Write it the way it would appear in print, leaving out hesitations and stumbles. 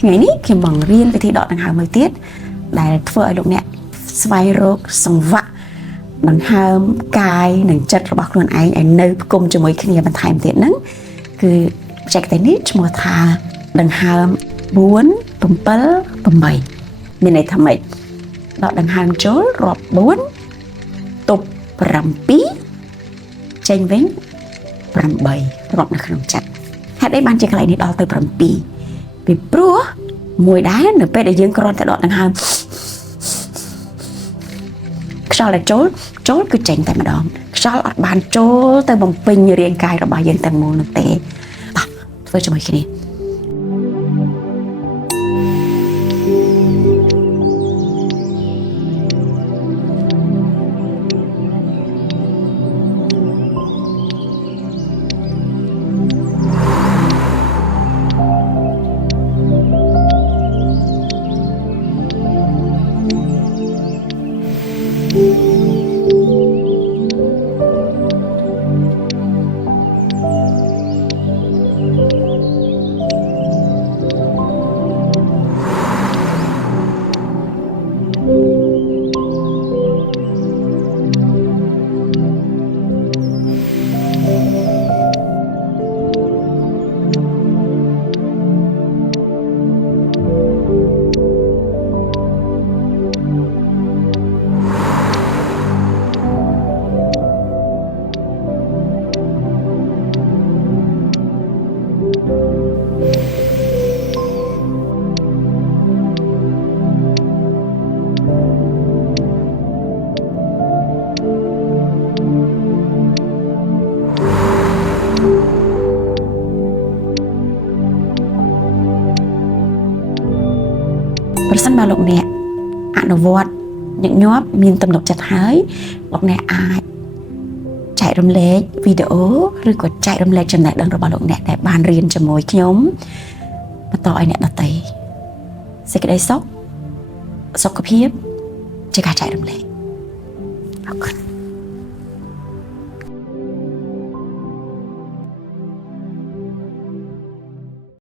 ថ្ងៃនេះខ្ញុំបង្រៀនវិធីដកដង្ហើមមួយទៀតដែលធ្វើឲ្យលោកអ្នកស្វែងរកសង្វាក់ដង្ហើមកាយនិងចិត្តរបស់ខ្លួនឯងឲ្យនៅផ្គុំជាមួយគ្នាបន្ថែមទៀតហ្នឹងគឺបច្ចេកទេសនេះឈ្មោះថាដង្ហើម4 7 8មានន័យថាម៉េចដកដង្ហើមចូលរាប់4ទប់7ចេញវិញ8រាប់នៅក្នុងចិត្តហេតុអីបានជាកន្លែងនេះដល់ទៅ7ពីព្រោះមួយដែរនៅពេលដែលយើងគ្រាន់តែដកដង្ហើមខ្យល់ដែលចូលគឺចេញតែម្ដងខ្យល់អត់បានចូលទៅបំពេញរាងកាយរបស់យើងទាំងមូលនោះទេបាទធ្វើជាមួយគ្នាប្រសិនបើលោកអ្នកអនុវត្តញឹកញាប់មានទំនុកចិត្តហើយលោកអ្នកអាចចែករំលែកវីដេអូឬក៏ចែករំលែកចំណេះដឹងរបស់លោកអ្នកដែលបានរៀនជាមួយខ្ញុំបន្តឲ្យអ្នកដទៃសេចក្តីសុខសុខភាពជាការចែករំលែកអរគុណ